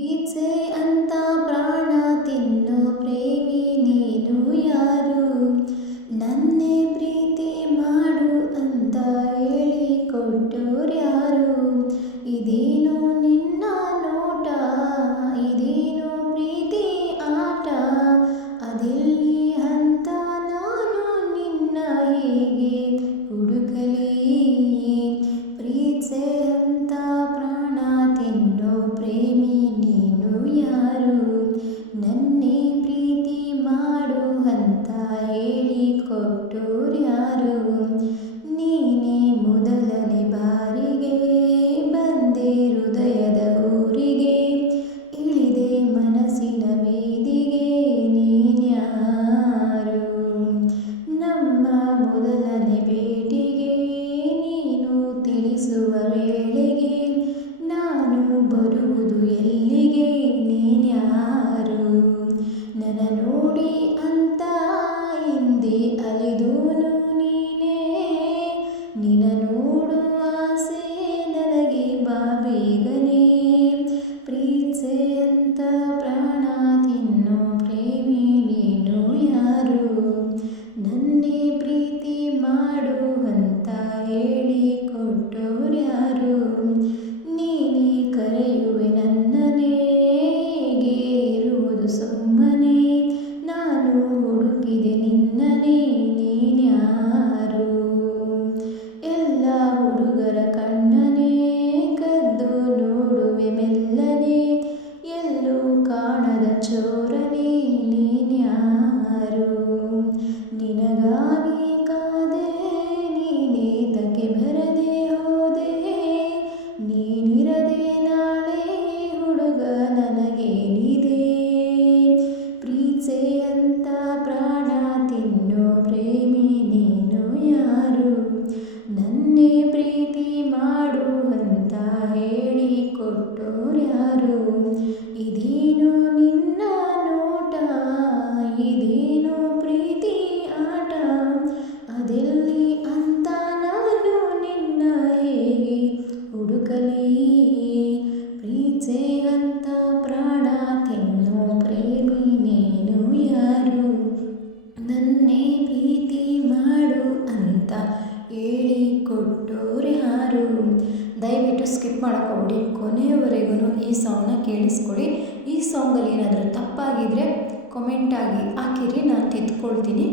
ಪ್ರೀತ್ಸೆ ಅಂತ ಪ್ರಾಣ ತಿನ್ನೋ ಪ್ರೇಮಿ ನೀನು ಯಾರು? ನನ್ನೇ ಪ್ರೀತಿ ಮಾಡು ಅಂತ ಹೇಳಿಕೊಟ್ಟೋರ್ಯಾರು? ಇದೇನೋ ನಿನ್ನ ನೋಟ, ಇದೇನೋ ಪ್ರೀತಿ ಆಟ, ಅದೆಲ್ಲಿ ಅಂತ ನಾನು ನಿನ್ನ ಹೇಗೆ ಹುಡುಕಲಿ? ಪ್ರೀತ್ಸೆ ಅಂತ ಪ್ರಾಣ ತಿನ್ನೋ ಪ್ರೇಮಿ ನೀನು ಯಾರು? ನನ್ನೇ ಪ್ರೀತಿ ಮಾಡು ಅಂತ ಹೇಳಿಕೊಟ್ಟೋರ್ಯಾರು? ನೀನೇ ಮೊದಲನೇ ಬಾರಿಗೆ ಬಂದೆ ಹೃದಯದ ಊರಿಗೆ, ಇಳಿದೆ ಮನಸ್ಸಿನ ಬೀದಿಗೆ, ನೀನ್ಯಾರು? ನಮ್ಮ ಮೊದಲನೇ ಭೇಟಿಗೆ ನೀನು ತಿಳಿಸುವ ವೇಳೆಗೆ ನಾನು ಬರುವುದು ಎಲ್ಲಿಗೆ? ನೀನ್ಯಾರು? ನನ್ನ ನೋಡಿ ಅಂತ ಹಿಂದೆ ಅಲೆದೋನು ನೀನೇ, ನಿನ್ನ ನೋಡುವ ಆಸೆ ನನಗೆ ಬಾ ಬೇಗನೆ. ಪ್ರೀತ್ಸೆ ಅಂತ ಪ್ರಾಣ ತಿನ್ನೋ ಪ್ರೇಮಿ ನೀನು ಯಾರು? ನನ್ನೇ ಪ್ರೀತಿ ಮಾಡು ಅಂತ ಹೇಳಿಕೊಟ್ಟೋರ್ಯಾರು? ನೀನೇ ಕರೆಯುವೆ ನನ್ನನೇ, ಹೇಗೆ ಇರುವುದು ಸುಮ್ಮನೆ, ನಾನು ಹುಡುಕಿದೆ ನಿನ್ನನೇ, ನೀನ್ಯಾರು? ಎಲ್ಲ ಹುಡುಗರ ಕಣ್ಣನೇ ಕದ್ದು ನೋಡುವೆ ಮೆಲ್ಲನೆ, ಎಲ್ಲೂ ಕಾಣದ ಚೋರನೇ, ನೀನ್ಯಾರು? ನಿನಗಾಗಿ ಕಾದೆ ನೀನೇತಕ್ಕೆ ಬರದೆ ಹೋದೆ, ನೀನಿರದೆ ನಾಳೆ ಹುಡುಗ ನನಗೇನಿದೆ? ಪ್ರೀತ್ಸೆ ಅಂತ ಪ್ರಾಣ ತಿನ್ನೋ ಪ್ರೇಮಿ ನೀನು ಯಾರು? ನನ್ನೇ ಪ್ರೀತಿ ಮಾಡು ಅಂತ ಹೇಳಿಕೊಟ್ಟೋರ್ಯಾರು? ಇದೇನೋ ನಿನ್ನ ನೋಟ, ಇದೇನೋ ಪ್ರೀತಿ ಆಟ, ಅದೆಲ್ಲಿ ಅಂತ ನಾನು ನಿನ್ನ ಹೇಗೆ ಹುಡುಕಲಿ? ಪ್ರೀತ್ಸೆ ಅಂತ ಪ್ರಾಣ ತಿನ್ನೋ ಪ್ರೇಮಿ ನೀನು ಯಾರು? ನನ್ನೇ ಪ್ರೀತಿ ಮಾಡು ಅಂತ ಹೇಳಿಕೊಟ್ಟೋರ್ಯಾರು? ದಯವಿಟ್ಟು ಸ್ಕಿಪ್ ಮಾಡೋಕ್ಕೋಗ್ಬಿಡಿ, ಕೊನೆಯವರೆಗೂ ಈ ಸಾಂಗ್ನ ಕೇಳಿಸ್ಕೊಳ್ಳಿ. ಈ ಸಾಂಗಲ್ಲಿ ಏನಾದರೂ ತಪ್ಪಾಗಿದ್ದರೆ ಕಮೆಂಟಾಗಿ ಹಾಕಿರಿ, ನಾನು ತಿದ್ಕೊಳ್ತೀನಿ.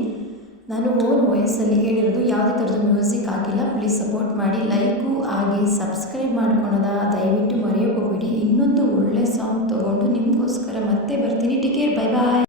ನಾನು ಓನ್ ವಾಯ್ಸಲ್ಲಿ ಹೇಳಿರೋದು, ಯಾವುದೇ ಥರದ ಮ್ಯೂಸಿಕ್ ಹಾಕಿಲ್ಲ. ಪ್ಲೀಸ್ ಸಪೋರ್ಟ್ ಮಾಡಿ, ಲೈಕು ಹಾಗೆ ಸಬ್ಸ್ಕ್ರೈಬ್ ಮಾಡ್ಕೊಳೋದ ದಯವಿಟ್ಟು ಮರೆಯೋಕೆ ಹೋಗ್ಬಿಡಿ. ಇನ್ನೊಂದು ಒಳ್ಳೆ ಸಾಂಗ್ ತೊಗೊಂಡು ನಿಮಗೋಸ್ಕರ ಮತ್ತೆ ಬರ್ತೀನಿ. ಟೇಕ್ ಕೇರ್, ಬೈ ಬಾಯ್.